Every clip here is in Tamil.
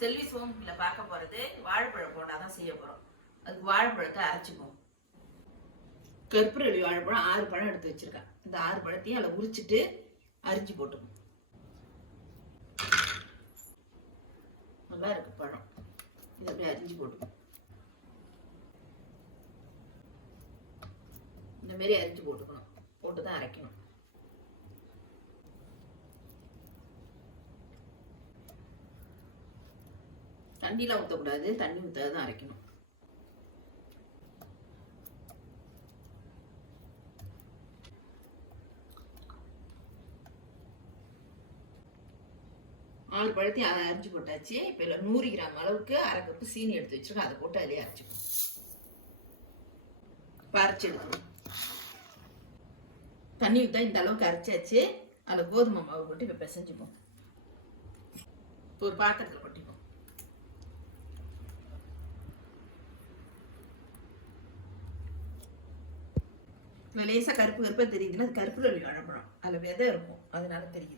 செல்வி சோம்பில் பார்க்க போகிறது வாழைப்பழம் போண்டா தான் செய்ய போகிறோம். அதுக்கு வாழைப்பழத்தை அரைச்சிப்போம். கற்பூரவள்ளி வாழைப்பழம் 6 பழம் எடுத்து வச்சிருக்கேன். இந்த 6 பழத்தையும் அதில் உரிச்சிட்டு அரிஞ்சு போட்டுக்கணும். நல்லா இருக்கு பழம், இதை அப்படியே அரிஞ்சு போட்டுக்கணும். இந்த மாதிரி அரிஞ்சு போட்டுக்கணும், போட்டு தான் அரைக்கணும். தண்ணிலாம் ஊற்றக்கூடாது, தண்ணி ஊற்றாது தான் அரைக்கணும். ஆறு பழத்தையும் அதை அரைச்சி போட்டாச்சு. இப்போ இல்லை 100 கிராம் அளவுக்கு 1/2 கப்பு சீனி எடுத்து வச்சிருக்கோம். அதை போட்டு அதிலே அரைச்சிக்கணும். அரைச்சி எடுக்கணும். தண்ணி ஊற்றா இந்த அளவுக்கு அரைச்சாச்சு. அதில் கோதுமை மாவு போட்டு இப்போ பிசைஞ்சுப்போம். இப்போ ஒரு பாத்திரத்தில் கொட்டிப்போம். இப்போ லேசாக கருப்பு கருப்பாக தெரியுதுன்னா அது கற்பூரவள்ளி வாழைப்பழம், அதில் விதை இருக்கும், அதனால தெரியுது.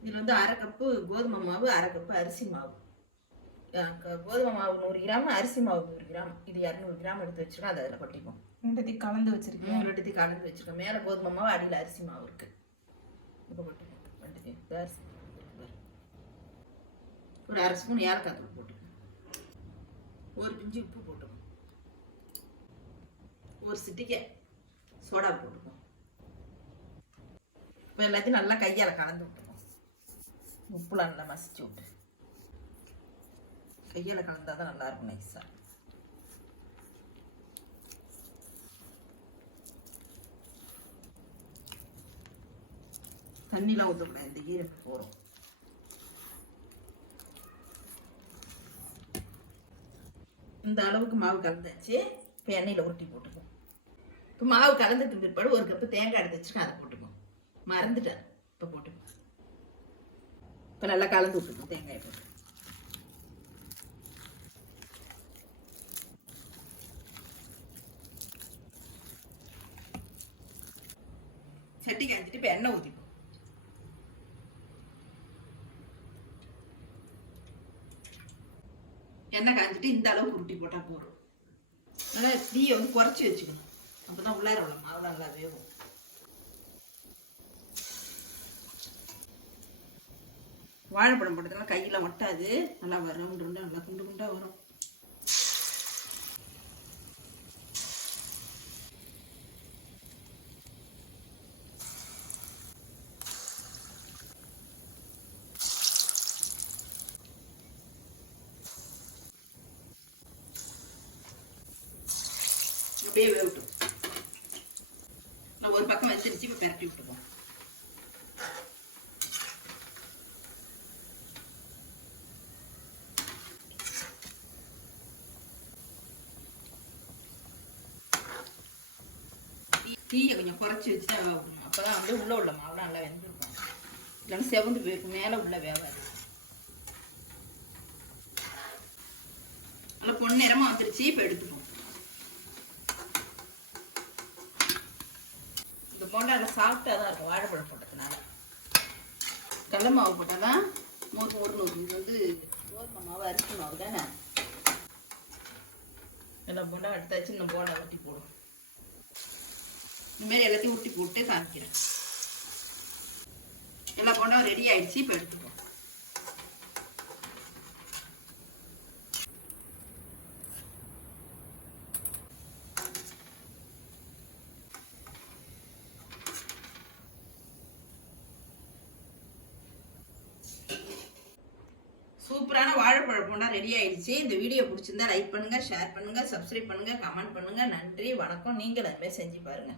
இதில் 1/2 கப்பு கோதுமை மாவு, 1/2 கப்பு அரிசி மாவு. கோதுமை மாவு 100 கிராம், அரிசி மாவு 100 கிராம். இது 200 கிராம் எடுத்து வச்சிருக்கோம். அதை அதில் கொட்டிப்போம். ரெண்டுத்தையும் கலந்து வச்சிருக்கேன். ரெண்டுத்தையும் கலந்து வச்சிருக்கோம். மேலே கோதுமை மாவு, அடியில் அரிசி மாவு இருக்கு. இப்போ கொட்டுப்போம். ரெண்டுத்தையும் அரிசி ஒரு 1/2 ஸ்பூன் ஏலக்காய் தூள் போட்டுக்கணும். ஒரு பிஞ்சு உப்பு போட்டுக்கணும். ஒரு சிட்டிக்கை சோடா போட்டுக்கணும். இப்போ எல்லாத்தையும் நல்லா கையால் கலந்து விட்டுருவோம். உப்புலாம் நல்லா மசிச்சு விட்டு கையால் கலந்தால் தான் நல்லா இருக்கும் நைஸாக. தண்ணிலாம் ஊற்றக்கூடாது, இந்த ஈரப்பு போகிறோம். இந்த அளவுக்கு மாவு கலந்தாச்சு. இப்போ எண்ணெயில் உருட்டி போட்டுக்குவோம். இப்போ மாவு கலந்துட்டு பிற்பாடு 1 கப்பு தேங்காய் எடுத்து வச்சுருக்கேன், அதை போட்டுக்குவோம். மறந்துட்டேன், இப்போ போட்டுக்குவோம். இப்போ நல்லா கலந்து விட்டுருக்கோம். தேங்காய் போட்டு சட்டி காய்ச்சிட்டு இப்போ எண்ணெய் ஊற்றிப்போம். எண்ணெய் காய்ச்சிட்டு இந்த அளவுக்கு உருட்டி போட்டால் போதும். நல்லா தீயை குறைச்சி வச்சுக்கணும். அப்போ தான் உள்ளார உள்ள மாவு நல்லா வேகும். வாழைப்பழம் போட்டதுனால கையில் ஒட்டாது, நல்லா வரும். நல்லா குண்டு குண்டாக வரும். அப்படியே வேகட்டும். நான் ஒரு பக்கம் வச்சிருச்சு. இப்போ பரட்டி விட்டுப்போம். தீயை கொஞ்சம் குறைச்சி வச்சு தான் வேகணும். அப்போ தான் வந்து உள்ளே உள்ள மாவுலாம் நல்லா வெந்திருக்கும். இல்லைன்னா செவந்து போயிருக்கும், மேலே உள்ள வேகாது. நல்லா பொன்னிறமாக வந்துருச்சு. இப்போ எடுத்துப்போம். இந்த போண்டா நல்லா சாஃப்டாக தான் இருக்கும் வாழைப்பழம் போட்டதுனால. கடலை மாவு போட்டால் தான் மோர் மோர்னு. இது வந்து கோதுமை மாவு, அரிசி மாவு தானே. எல்லாம் போண்டா எடுத்தாச்சு. இன்னும் போண்டா ஊற்றி போடுவோம். இந்தமாரி எல்லாத்தையும் ஊற்றி போட்டு காமிக்கிறேன். எல்லா போண்டாவும் ரெடி ஆயிடுச்சு. இப்போ எடுத்துப்போம். சூப்பரான வாழைப்பழ போண்டா ரெடி ஆயிடுச்சு. இந்த வீடியோ பிடிச்சிருந்தா லைக் பண்ணுங்க, ஷேர் பண்ணுங்க, சப்ஸ்கிரைப் பண்ணுங்க, கமெண்ட் பண்ணுங்க. நன்றி, வணக்கம். நீங்கள் அதுமாதிரி செஞ்சு பாருங்க.